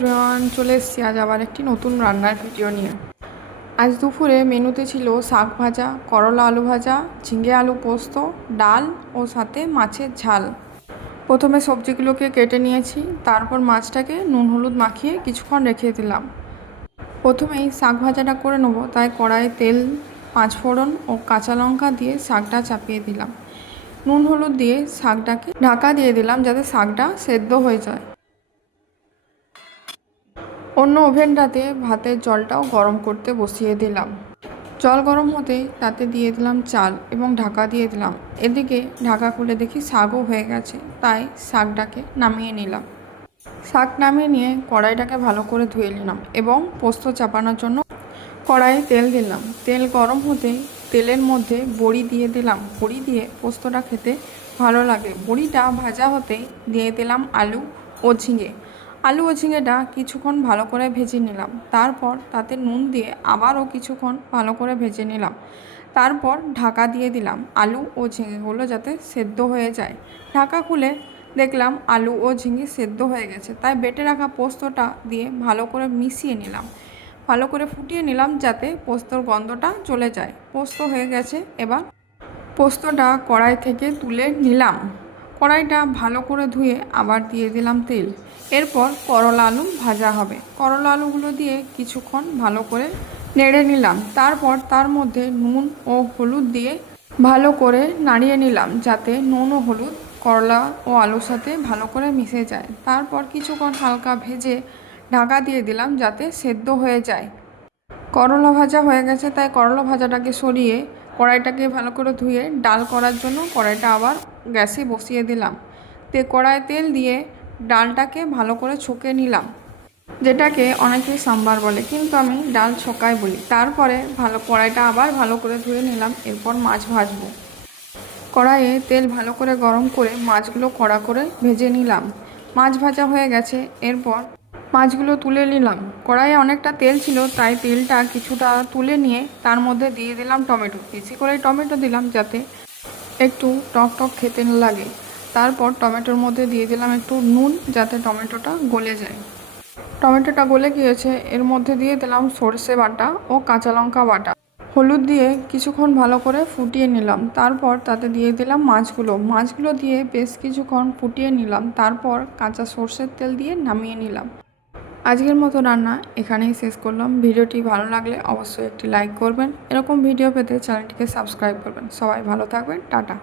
Everyone, চলে এসেছি আজ আবার একটি নতুন রান্নার ভিডিও নিয়ে। আজ দুপুরে মেনুতে ছিল শাক ভাজা, করলা আলু ভাজা, ঝিঙে আলু পোস্ত, ডাল ও সাথে মাছের ঝাল। প্রথমে সবজিগুলোকে কেটে নিয়েছি, তারপর মাছটাকে নুন হলুদ মাখিয়ে কিছুক্ষণ রেখে দিলাম। প্রথমেই শাক ভাজাটা করে নেব, তাই কড়াইয়ে তেল, পাঁচফোড়ন ও কাঁচা লঙ্কা দিয়ে শাকটা চাপিয়ে দিলাম। নুন হলুদ দিয়ে শাকটাকে ঢাকা দিয়ে দিলাম যাতে শাকটা সেদ্ধ হয়ে যায়। অন্য ওভেনটাতে ভাতের জলটাও গরম করতে বসিয়ে দিলাম। জল গরম হতেই তাতে দিয়ে দিলাম চাল এবং ঢাকা দিয়ে দিলাম। এদিকে ঢাকা খুলে দেখি শাকও হয়ে গেছে, তাই শাকটাকে নামিয়ে নিলাম। শাক নামিয়ে নিয়ে কড়াইটাকে ভালো করে ধুয়ে নিলাম এবং পোস্ত চাপানোর জন্য কড়াইয়ে তেল দিলাম। তেল গরম হতেই তেলের মধ্যে বড়ি দিয়ে দিলাম। বড়ি দিয়ে পোস্তটা খেতে ভালো লাগে। বড়িটা ভাজা হতেই দিয়ে দিলাম আলু ও ঝিঙে। আলু ও ঝিঙেটা কিছুক্ষণ ভালো করে ভেজে নিলাম। তারপর তাতে নুন দিয়ে আবারও কিছুক্ষণ ভালো করে ভেজে নিলাম। তারপর ঢাকা দিয়ে দিলাম আলু ও ঝিঙেগুলো যাতে সেদ্ধ হয়ে যায়। ঢাকা খুলে দেখলাম আলু ও ঝিঙে সেদ্ধ হয়ে গেছে, তাই বেটে রাখা পোস্তটা দিয়ে ভালো করে মিশিয়ে নিলাম। ভালো করে ফুটিয়ে নিলাম যাতে পোস্তর গন্ধটা চলে যায়। পোস্ত হয়ে গেছে। এবার পোস্তটা কড়াই থেকে তুলে নিলাম। কড়াইটা ভালো করে ধুয়ে আবার দিয়ে দিলাম তেল। এরপর করলা আলু ভাজা হবে। করলা আলুগুলো দিয়ে কিছুক্ষণ ভালো করে নেড়ে নিলাম। তারপর তার মধ্যে নুন ও হলুদ দিয়ে ভালো করে নাড়িয়ে নিলাম যাতে নুন ও হলুদ করলা ও আলুর সাথে ভালো করে মিশে যায়। তারপর কিছুক্ষণ হালকা ভেজে ঢাকা দিয়ে দিলাম যাতে সেদ্ধ হয়ে যায়। করলা ভাজা হয়ে গেছে, তাই করলা ভাজাটাকে সরিয়ে কড়াইটাকে ভালো করে ধুয়ে ডাল করার জন্য কড়াইটা আবার গ্যাসে বসিয়ে দিলাম। কড়াইয়ে তেল দিয়ে ডালটাকে ভালো করে ছকে নিলাম, যেটাকে অনেকে সাম্বার বলে, কিন্তু আমি ডাল ছকাই বলি। তারপরে কড়াইটা আবার ভালো করে ধুয়ে নিলাম। এরপর মাছ ভাজবো। কড়াইয়ে তেল ভালো করে গরম করে মাছগুলো কড়া করে ভেজে নিলাম। মাছ ভাজা হয়ে গেছে। এরপর মাছগুলো তুলে নিলাম। কড়াইয়ে অনেকটা তেল ছিল, তাই তেলটা কিছুটা তুলে নিয়ে তার মধ্যে দিয়ে দিলাম টমেটো। বেশি করে টমেটো দিলাম যাতে একটু টক টক খেতে লাগে। তারপর টমেটোর মধ্যে দিয়ে দিলাম একটু নুন যাতে টমেটোটা গলে যায়। টমেটোটা গলে গিয়েছে, এর মধ্যে দিয়ে দিলাম সর্ষে বাটা ও কাঁচা লঙ্কা বাটা। হলুদ দিয়ে কিছুক্ষণ ভালো করে ফুটিয়ে নিলাম। তারপর তাতে দিয়ে দিলাম মাছগুলো দিয়ে বেশ কিছুক্ষণ ফুটিয়ে নিলাম। তারপর কাঁচা সর্ষের তেল দিয়ে নামিয়ে নিলাম। আজকের মতো রান্না এখানেই শেষ করলাম। ভিডিওটি ভালো লাগলে অবশ্যই একটি লাইক করবেন। এরকম ভিডিও পেতে চ্যানেলটিকে সাবস্ক্রাইব করবেন। সবাই ভালো থাকবেন। টাটা।